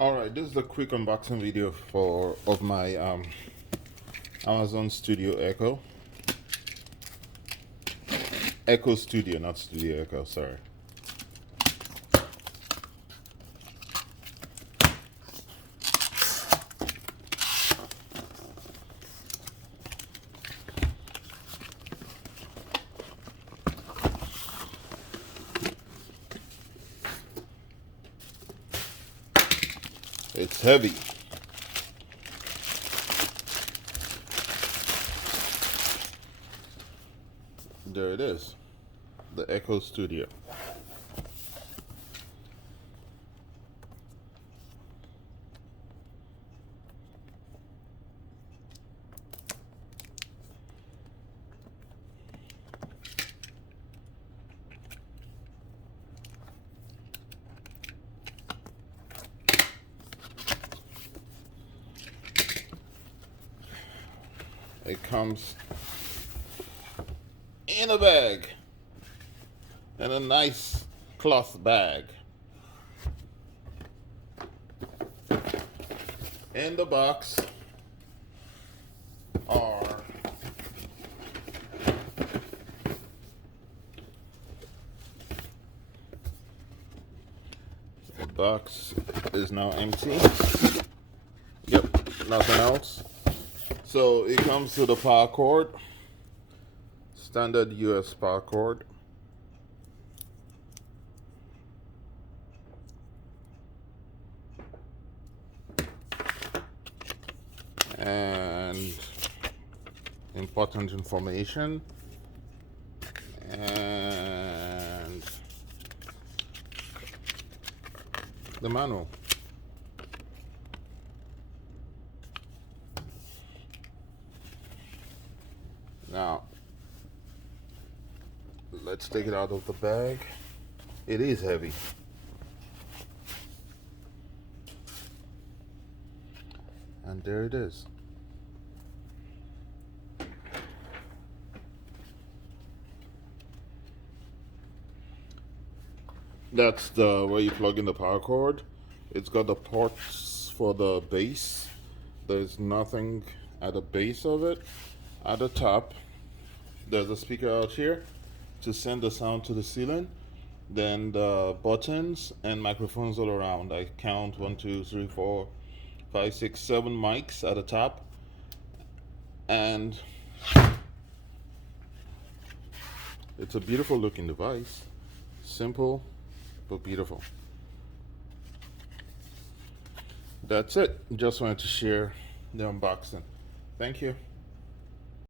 All right, this is a quick unboxing video of my Amazon Studio Echo Studio, not Studio Echo. Sorry. It's heavy. There it is, the Echo Studio. It comes in a bag, in a nice cloth bag. In the box are the box is now empty. Yep, nothing else. So it comes with a power cord, standard US power cord. And important information, and the manual. Now, let's take it out of the bag. It is heavy. And there it is. That's the where you plug in the power cord. It's got the ports for the base. There's nothing at the base of it. At the top, there's a speaker out here to send the sound to the ceiling. Then the buttons and microphones all around. I count 1, 2, 3, 4, 5, 6, 7 mics at the top. And it's a beautiful looking device. Simple, but beautiful. That's it. Just wanted to share the unboxing. Thank you.